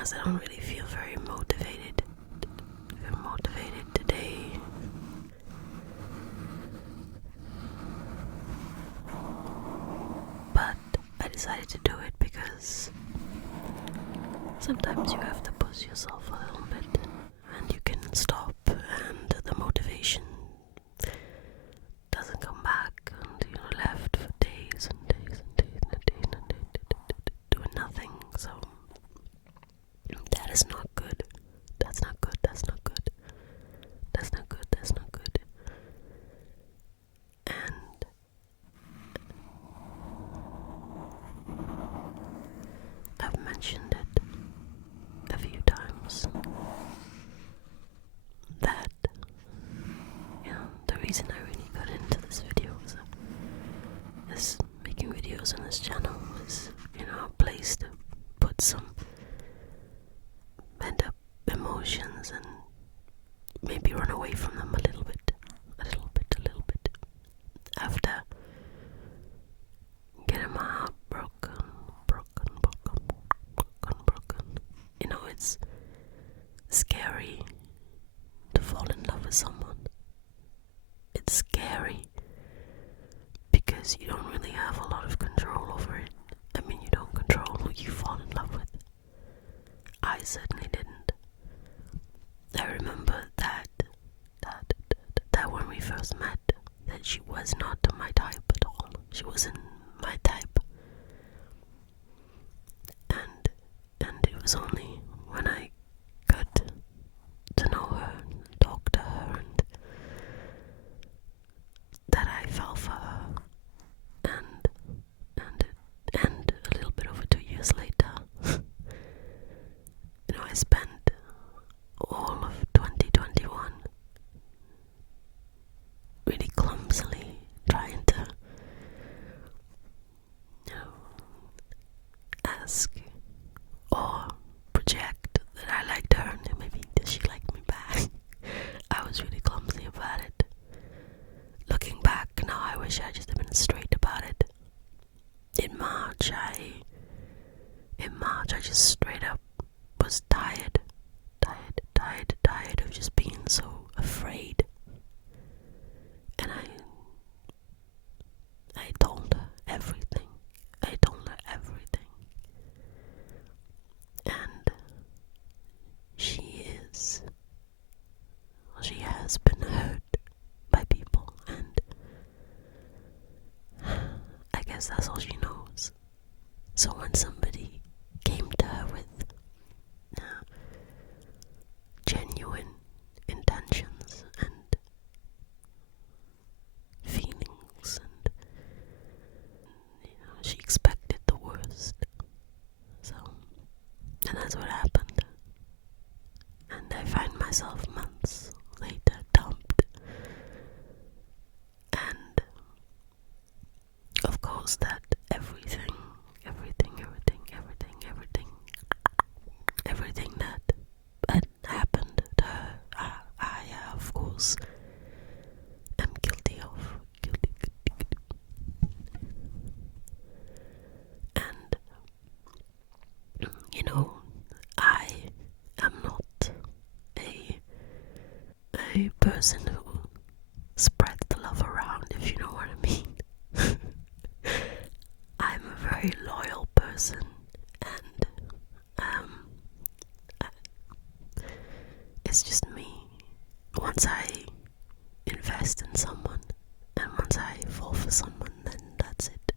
honest, I don't really feel very motivated. Today. But I decided to do it because sometimes you have to push yourself a little bit, and you can stop, and the motivation doesn't come back, and you're left for days and days and days and days and days doing nothing. So that is not good. That's not good. That's not good. That's not good. That's not good. And I've mentioned it a few times that, the reason I really got into this video is making videos on this channel is, a place to put some pent up emotions and maybe run away from them a little bit. After getting my heart broken. It's scary to fall in love with someone. It's scary because you don't really have a lot of control over it. I mean, you don't control who you fall in love with. I certainly didn't. I remember that when we first met, that she was not my type at all. She wasn't my type. And it was only when I got to know her and talk to her and that I fell for her. And a little bit over 2 years later, I spent all of 2021 really clumsily trying to ask or project that I liked her and maybe that she liked me back. I was really clumsy about it. Looking back now, I wish I just had been straight about it. In March I just straight up was tired of just being so afraid. And I told her everything. And she has been hurt by people, and I guess that's all she knows. So when somebody came to her with genuine intentions and feelings, and she expected the worst. So, and that's what happened. And I find myself months later dumped. And of course that everything that had happened to her, I of course am guilty of. And I am not a person who spreads the love around, if you know what I mean. I'm a very loyal person, and it's just me. Once I invest in someone, and once I fall for someone, then that's it.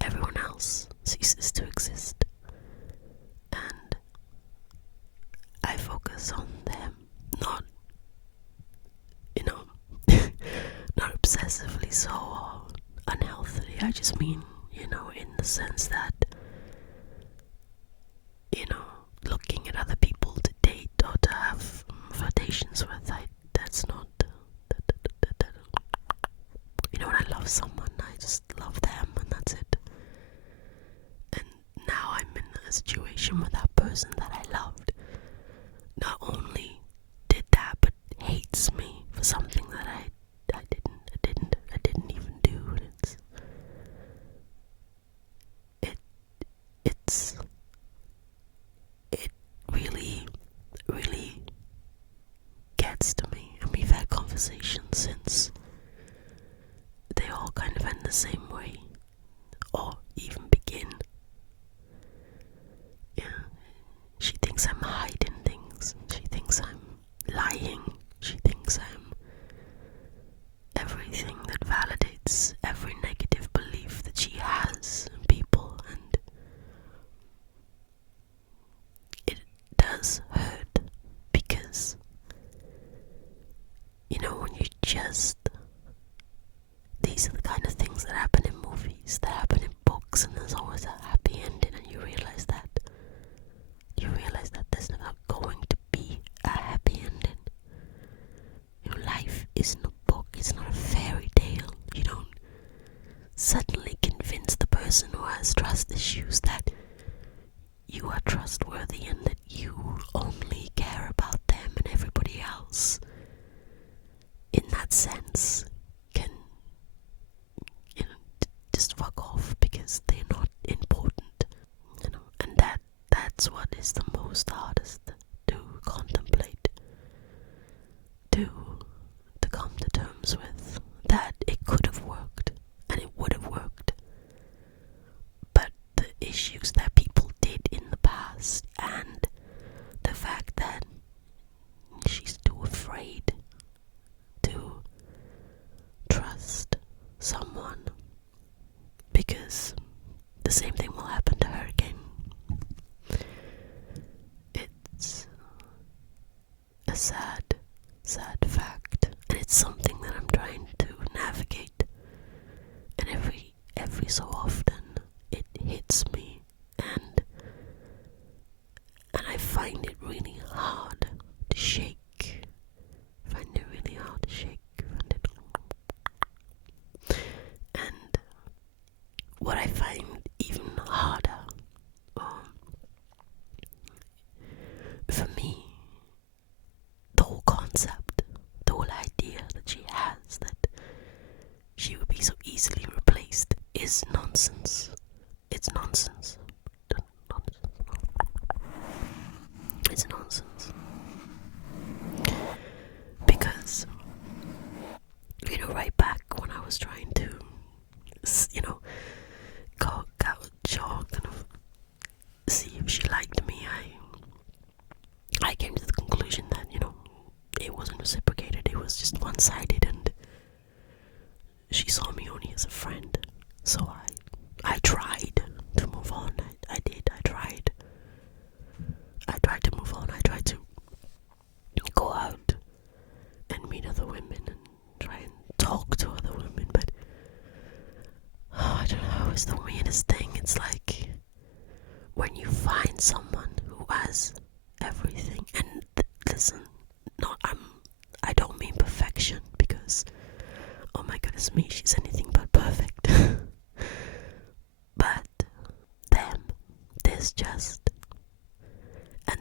Everyone else ceases to exist, and I focus on them, not not obsessively so or unhealthily. I just mean, in the sense that, looking at other people to date or to have flirtations with, that's not, when I love someone, I just love them and that's it. And now I'm in a situation with that person that I loved. Not only did that, but hates me for something that I didn't even do. the same way, or even begin. Yeah. She thinks I'm hiding things. She thinks I'm lying. She thinks I'm everything that validates every negative belief that she has in people, and it does hurt because, when you just, these are the kind of things that happen in movies, that happen in books, and there's always a happy ending, and you realize that there's not going to be a happy ending. Your life isn't a book, it's not a fairy tale. You don't suddenly convince the person who has trust issues that you are trustworthy and that you only care about them, and everybody else in that sense can just fuck off because they're not important, and that's what is the most hardest to contemplate, to come to terms with, that it could have worked and it would have worked, but the issues that people did in the past, and the fact that she's too afraid to trust someone because the same thing will happen to her again. It's a sad fact, and it's something that I'm trying to navigate, and every so often it hits me, and I find it really hard to shake. And what I find even harder, for me, the whole concept, the whole idea that she has that she would be so easily replaced is nonsense. It's nonsense. It's nonsense. Because, right back when I was trying to, kind of see if she liked me, I came to the conclusion that, it wasn't reciprocated, it was just one-sided, and she saw me only as a friend. So I tried to move on. I did. I tried to move on. I tried to go out and meet other women and try and talk to other women, but I don't know, it's the weirdest thing. It's like when you find someone who has everything, and listen, I don't mean perfection, because oh my goodness me, she's anything but perfect. But there's just, and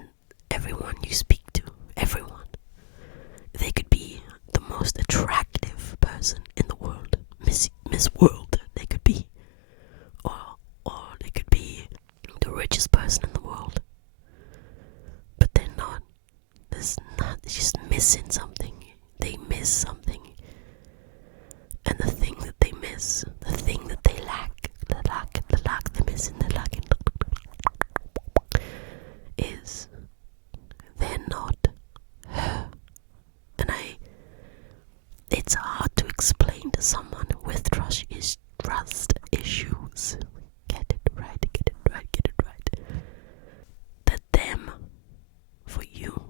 everyone you speak to, everyone, they could be the most attractive person in the world, Miss World, they could be, or they could be the richest person in the world, but they're not. They're just missing something. They miss something, and the thing that they miss, the thing that they lack, they're missing, they're lacking, is they're not her. And it's hard to explain to someone with trust issues. Get it right. That them, for you,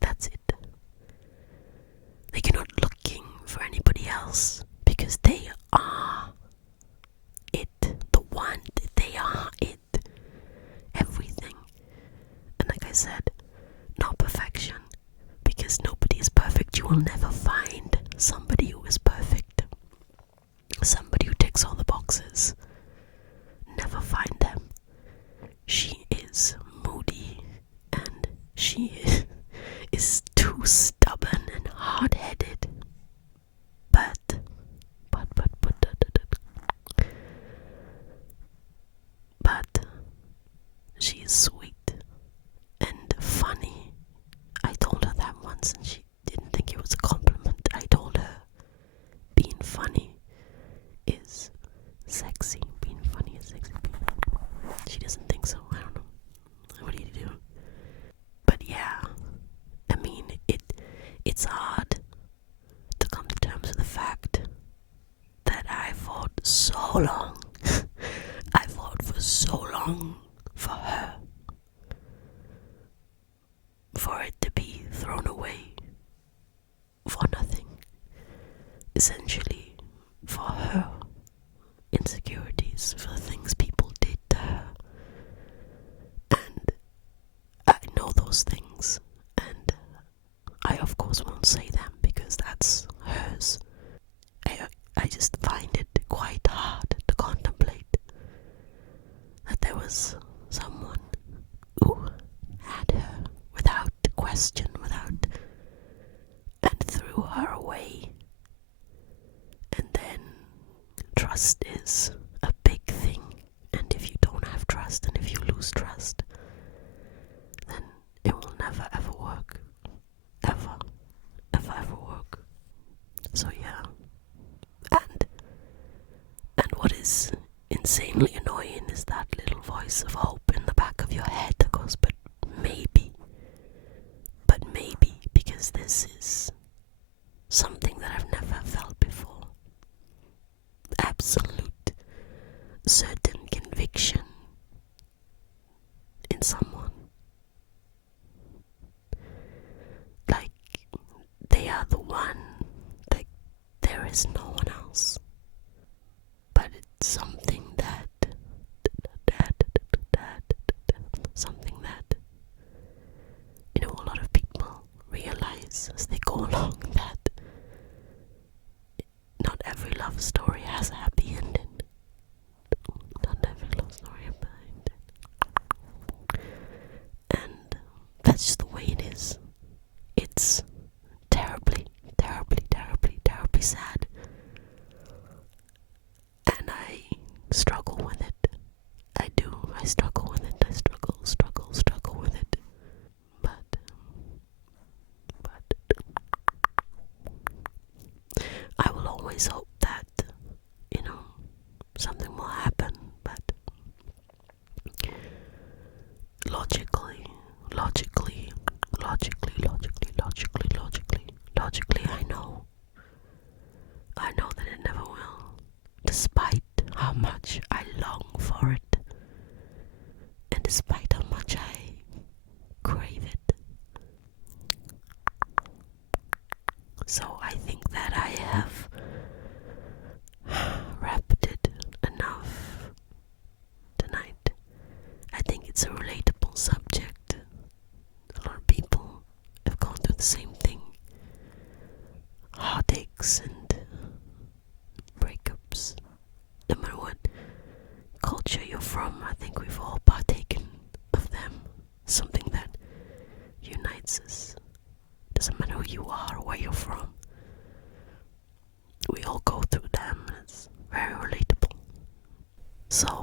that's it. Like, you're not looking for anybody else, because they are it, the one, they are it, everything. And like I said, not perfection, because nobody is perfect. You will never find somebody who is perfect, somebody who ticks all the boxes. Never find them. She is moody, and she is too stubborn and hard-headed, but she is sweet and funny. I told her that once, and she didn't think it was a compliment. I told her being funny so long for her, for it to be thrown away for nothing, essentially for her insecurities, for the things people did to her. And I know those things, and I of course won't say them because that's hers. I just find it quite hard to contemplate that there was someone who had her without question, and threw her away. And then trust is a big thing, and if you don't have trust, and if you lose trust, then it will never ever work. Ever work. So yeah. And what is insanely annoying is that little voice of hope in the back of your head that goes, but maybe, because this is something that I've never felt before. Absolute, certain conviction in someone. Like, they are the one, like, there is no one else. But it's something that, a lot of people realize as they go along, that not every love story has a happy ending. Not every love story has a happy ending. And that's just the way it is. It's terribly, terribly, terribly, terribly sad. And I struggle with it. I do. I struggle with it. I struggle with it. But I will always hope that, something will happen. But logically, I know that it never will, despite how much I long for it, and despite how much I crave it. So I think that I have wrapped it enough tonight. I think it's a relatable subject. A lot of people have gone through the same thing. Heartaches and breakups. No matter what culture you're from, I think we've all partaken of them. Something that unites us. Doesn't matter who you are or where you're from. We all go through them, and it's very relatable. So